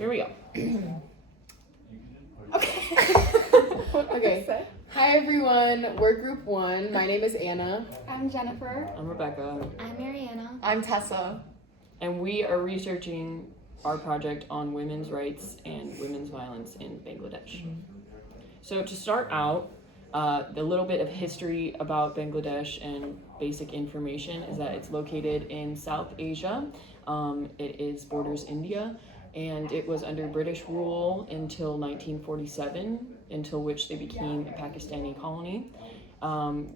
Here we go. Okay. Hi everyone, we're Group 1. My name is Anna. I'm Jennifer. I'm Rebecca. I'm Mariana. I'm Tessa. And we are researching our project on women's rights and women's violence in Bangladesh. So to start out, the little bit of history about Bangladesh and basic information is that it's located in South Asia. It borders India, and it was under British rule until 1947, until which they became a Pakistani colony.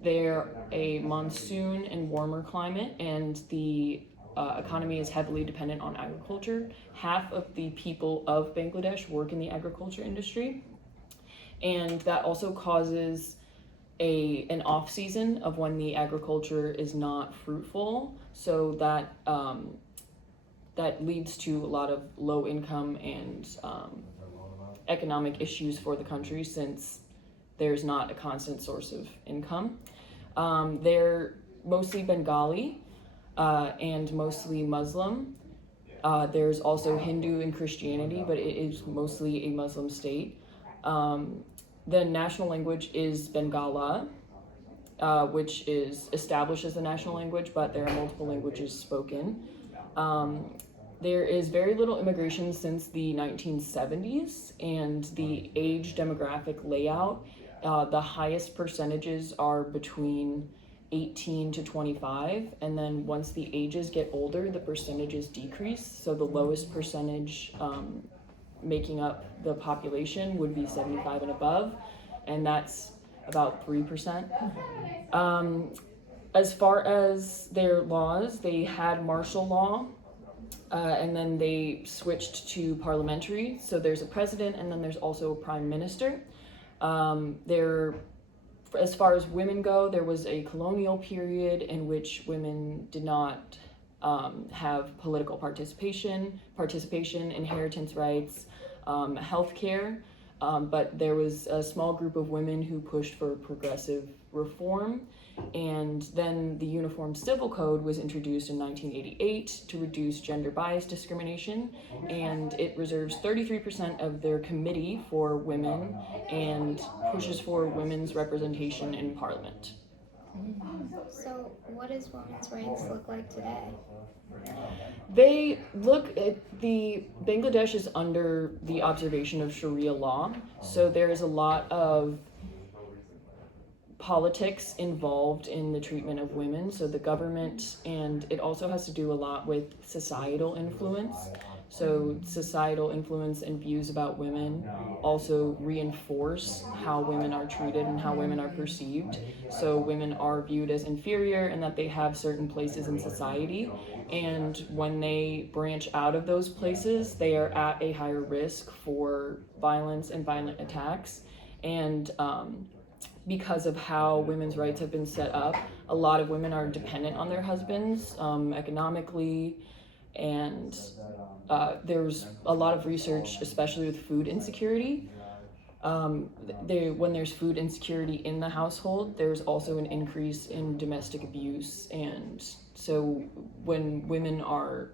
They're a monsoon and warmer climate, and the economy is heavily dependent on agriculture. Half of the people of Bangladesh work in the agriculture industry, and that also causes an off season of when the agriculture is not fruitful, so that that leads to a lot of low income and economic issues for the country, since there's not a constant source of income. They're mostly Bengali and mostly Muslim. There's also Hindu and Christianity, but it is mostly a Muslim state. The national language is Bangala, which is established as the national language, but there are multiple languages spoken. There is very little immigration since the 1970s, and the age demographic layout, the highest percentages are between 18 to 25, and then once the ages get older, the percentages decrease. So the lowest percentage making up the population would be 75 and above, and that's about 3%. As far as their laws, they had martial law, and then they switched to parliamentary. So there's a president, and then there's also a prime minister. As far as women go, there was a colonial period in which women did not have political participation, inheritance rights, healthcare, but there was a small group of women who pushed for progressive reform. And then the Uniform Civil Code was introduced in 1988 to reduce gender bias discrimination, and it reserves 33% of their committee for women and pushes for women's representation in parliament. So, what does women's rights look like today? They look at Bangladesh is under the observation of Sharia law, so there is a lot of politics involved in the treatment of women, so the government, and it also has to do a lot with societal influence. So societal influence and views about women also reinforce how women are treated and how women are perceived. So women are viewed as inferior and that they have certain places in society, and when they branch out of those places, they are at a higher risk for violence and violent attacks. And because of how women's rights have been set up, a lot of women are dependent on their husbands economically, and there's a lot of research, especially with food insecurity. When there's food insecurity in the household, there's also an increase in domestic abuse, and so when women are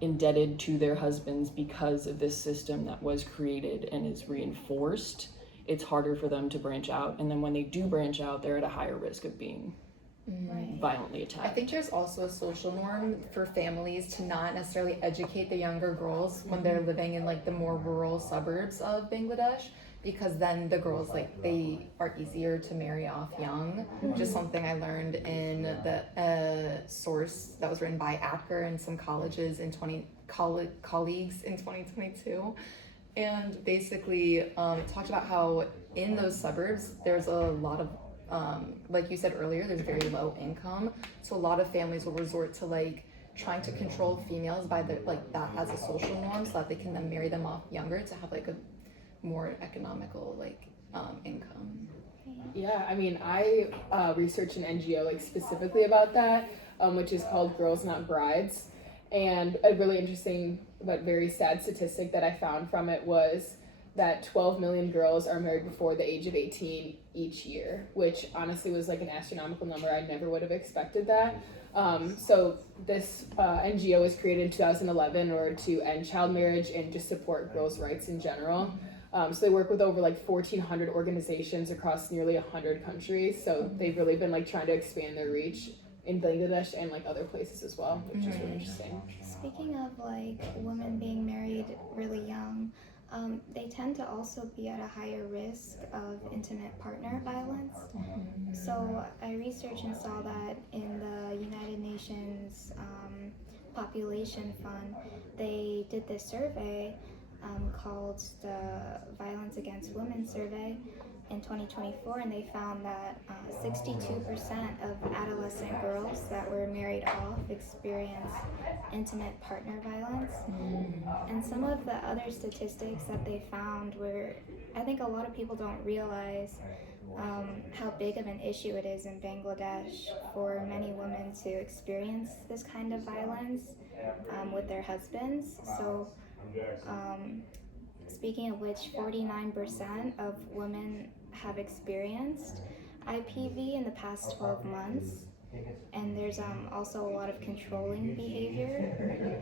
indebted to their husbands because of this system that was created and is reinforced, it's harder for them to branch out, and then when they do branch out, they're at a higher risk of being violently attacked. I think there's also a social norm for families to not necessarily educate the younger girls when they're living in like the more rural suburbs of Bangladesh, because then the girls, like, they are easier to marry off young. Just something I learned in the source that was written by Acker and some colleges in colleagues in 2022. And basically it talked about how in those suburbs there's a lot of like you said earlier, there's very low income, so a lot of families will resort to like trying to control females by the like that as a social norm, so that they can then marry them off younger to have like a more economical like income. Yeah, I mean, I researched an NGO like specifically about that, which is called Girls Not Brides. And a really interesting but very sad statistic that I found from it was that 12 million girls are married before the age of 18 each year, which honestly was like an astronomical number. I never would have expected that. So this NGO was created in 2011 in order to end child marriage and just support girls' rights in general. So they work with over like 1,400 organizations across nearly 100 countries. So they've really been like trying to expand their reach in Bangladesh and like other places as well, which is really interesting. Speaking of like women being married really young, they tend to also be at a higher risk of intimate partner violence. So I researched and saw that in the United Nations Population Fund, they did this survey called the Violence Against Women Survey in 2024, and they found that 62% of adolescent girls that were married off experienced intimate partner violence. And some of the other statistics that they found were, I think a lot of people don't realize how big of an issue it is in Bangladesh for many women to experience this kind of violence with their husbands. So speaking of which, 49% of women have experienced IPV in the past 12 months. And there's also a lot of controlling behavior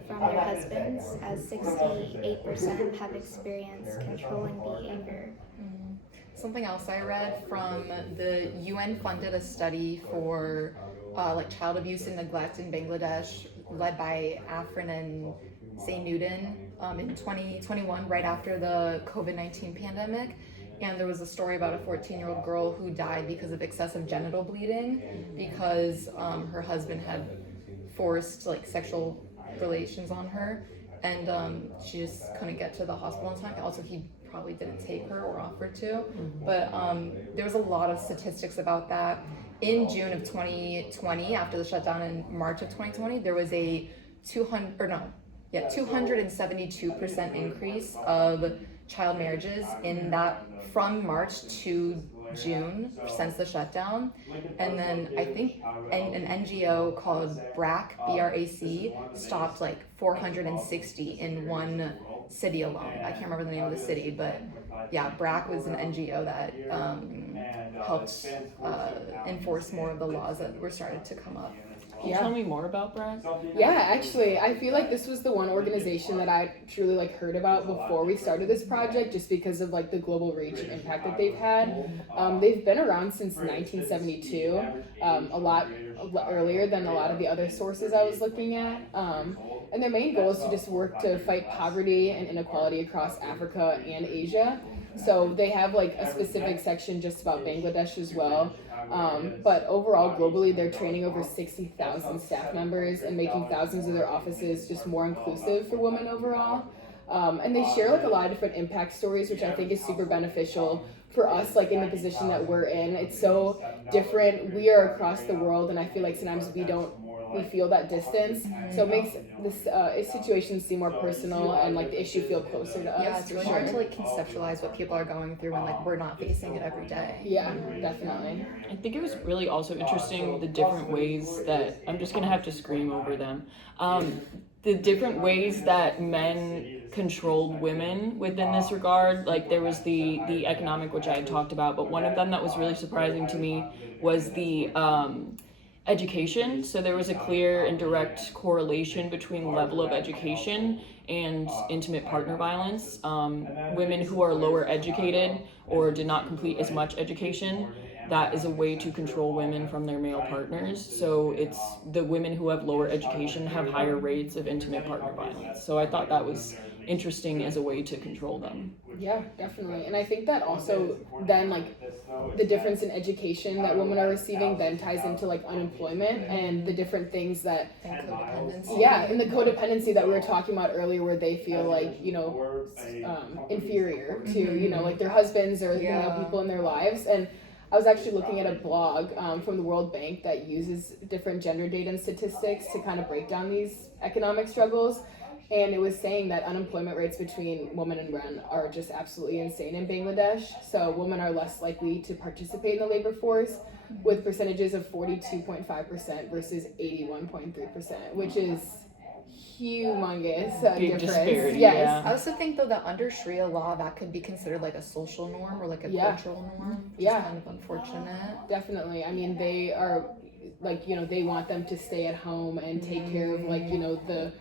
from their husbands, as 68% have experienced controlling behavior. Something else I read from the UN funded a study for like child abuse and neglect in Bangladesh, led by Afrin and Zainuddin in 2021, right after the COVID-19 pandemic. And there was a story about a 14-year-old girl who died because of excessive genital bleeding because her husband had forced like sexual relations on her, and she just couldn't get to the hospital in time. Also, he probably didn't take her or offer to. But there was a lot of statistics about that. In June of 2020, after the shutdown in March of 2020, there was a 272% increase of child marriages in that from March to June since the shutdown. And then I think an NGO called BRAC, B-R-A-C, stopped like 460 in one city alone. I can't remember the name of the city, but yeah, BRAC was an NGO that helped enforce more of the laws that were started to come up. Can you tell me more about BRAC? Yeah, actually, I feel like this was the one organization that I truly like heard about before we started this project, just because of like the global reach and impact that they've had. They've been around since 1972, a lot earlier than a lot of the other sources I was looking at. And their main goal is to just work to fight poverty and inequality across Africa and Asia. So they have like a specific section just about Bangladesh as well. But overall, globally, they're training over 60,000 staff members and making thousands of their offices just more inclusive for women overall. And they share like a lot of different impact stories, which I think is super beneficial for us, like in the position that we're in. It's so different. We are across the world, and I feel like sometimes we feel that distance. So it makes this situation seem more personal and like the issue feel closer to us. Yeah, it's really hard to like conceptualize what people are going through when like we're not facing it every day. Yeah, definitely. I think it was really also interesting the different ways that, I'm just gonna have to scream over them, the different ways that men controlled women within this regard. Like there was the economic, which I had talked about, but one of them that was really surprising to me was the education. So there was a clear and direct correlation between level of education and intimate partner violence. Women who are lower educated or did not complete as much education, that is a way to control women from their male partners. So it's the women who have lower education have higher rates of intimate partner violence. So I thought that was interesting as a way to control them. Yeah, definitely. And I think that also then like the difference in education that women are receiving then ties into like unemployment and the different things that And codependency. yeah, and the codependency that we were talking about earlier, where they feel like, you know, inferior to, you know, like their husbands or you know, people in their lives. And I was actually looking at a blog from the World Bank that uses different gender data and statistics to kind of break down these economic struggles. And it was saying that unemployment rates between women and men are just absolutely insane in Bangladesh. So women are less likely to participate in the labor force, with percentages of 42.5% versus 81.3%, which is humongous Big difference. disparity, Yes. yeah. I also think though that under Sharia law that could be considered like a social norm or like a cultural norm, which is kind of unfortunate. Definitely. I mean, they are like, you know, they want them to stay at home and take care of, like, you know, the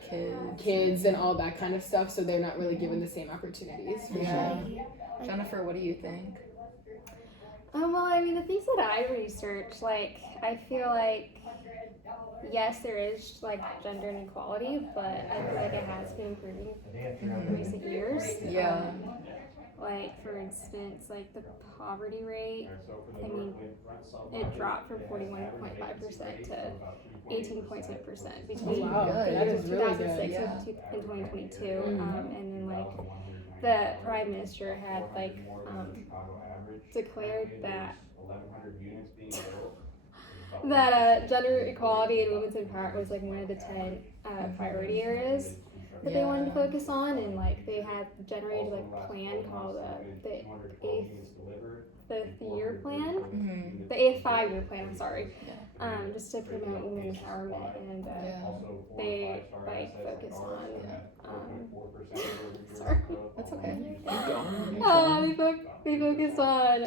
kids and all that kind of stuff, so they're not really given the same opportunities. For Yeah. sure. Jennifer, what do you think? Well, I mean, the things that I research, like, I feel like, yes, there is, like, gender inequality, but I feel like it has been improving in recent years. Yeah. Like, for instance, like, the poverty rate, I mean, it dropped from 41.5% to 18.6% between Wow, Good. that is really 2006 good. and 2022. And then, like, the prime minister had, like, declared that gender equality and women's empowerment was like one of the 10 priority areas that they wanted to focus on, and like they had generated like a plan called the fifth year plan, Mm-hmm. the eighth 5-year plan. I'm sorry, just to promote women's empowerment, and they like focused on. Sorry. That's okay. They focused on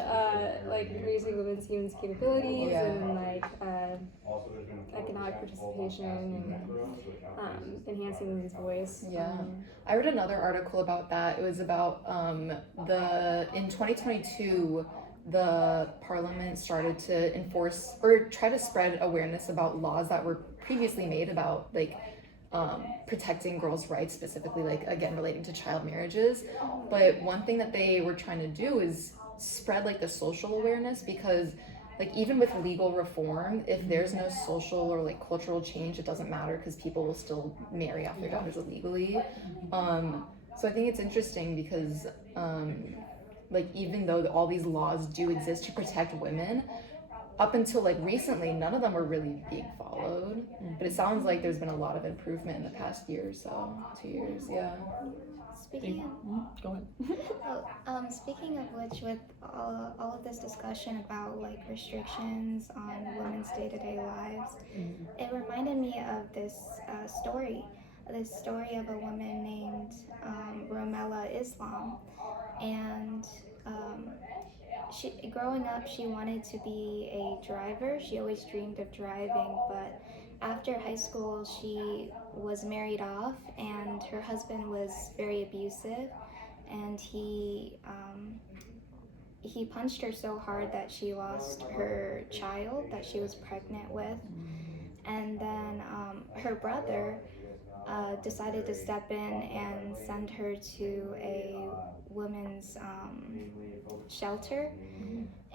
like increasing women's human capabilities Yeah. and like economic participation and enhancing women's voice. Yeah. I read another article about that. It was about in 2022 the parliament started to enforce or try to spread awareness about laws that were previously made about like protecting girls' rights, specifically like again relating to child marriages. But one thing that they were trying to do is spread like the social awareness, because like even with legal reform, if there's no social or like cultural change, it doesn't matter because people will still marry off their daughters illegally. So I think it's interesting because like even though all these laws do exist to protect women, up until like recently, none of them were really being followed. But it sounds like there's been a lot of improvement in the past year or so, 2 years. Yeah. Speaking Go ahead. of, speaking of which, with all of this discussion about like restrictions on women's day-to-day lives, it reminded me of this story of a woman named Romella Islam, and growing up, she wanted to be a driver. She always dreamed of driving, but after high school, she was married off, and her husband was very abusive, and he punched her so hard that she lost her child that she was pregnant with, and then her brother decided to step in and send her to a women's shelter.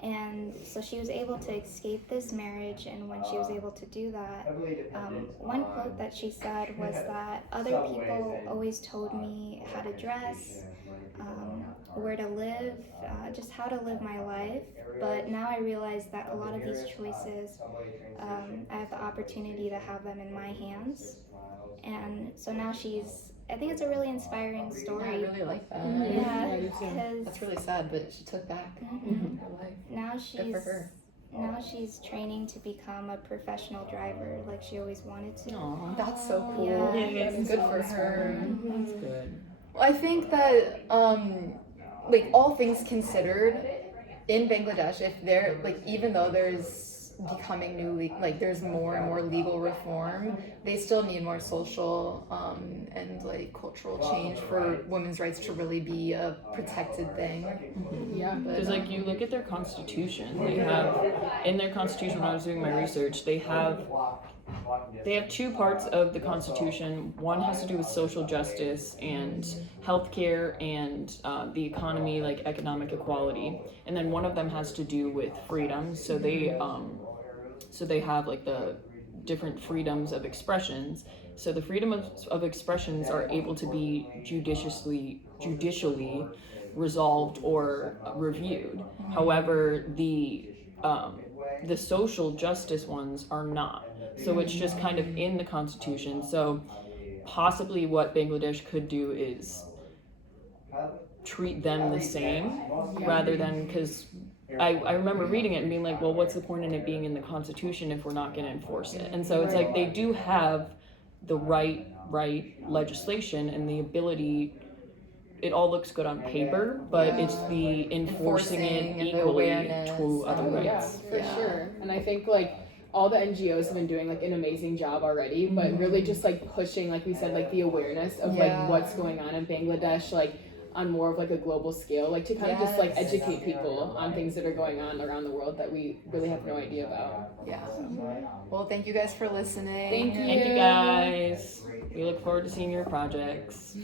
And so she was able to escape this marriage, and when she was able to do that, one quote that she said was that other people always told me how to dress, where to live, just how to live my life, but now I realize that a lot of these choices, I have the opportunity to have them in my hands. And so now I think it's a really inspiring story. I really like that. Yeah, you too. because That's really sad, but she took back her life. now Good for her. she's training to become a professional driver like she always wanted to. Aw, That's so cool. Yeah. That's good for her. that's good. Well, I think that, like all things considered, in Bangladesh, if there, like even though there's becoming there's more and more legal reform, they still need more social and like cultural change for women's rights to really be a protected thing. Yeah. Because like you look at their constitution, they have in their constitution. When I was doing my research, they have 2 parts of the constitution. One has to do with social justice and healthcare and the economy, like economic equality, and then one of them has to do with freedom. So they have like the different freedoms of expressions. So the freedom of expressions are able to be judicially resolved or reviewed. However, the social justice ones are not. So it's just kind of in the constitution. So possibly what Bangladesh could do is treat them the same rather than, because I remember reading it and being like, well, what's the point in it being in the Constitution if we're not going to enforce it? And so it's like they do have the right legislation and the ability. It all looks good on paper, but it's the enforcing it and the equally awareness. to other Oh, yeah, rights. for sure. And I think like all the NGOs have been doing like an amazing job already, but really just like pushing, like we said, like the awareness of Yeah. like what's going on in Bangladesh, like on more of like a global scale, like to kind of just like Yes. educate people on things that are going on around the world that we really have no idea about. Yeah. Well, thank you guys for listening. Thank you. Thank you guys. We look forward to seeing your projects.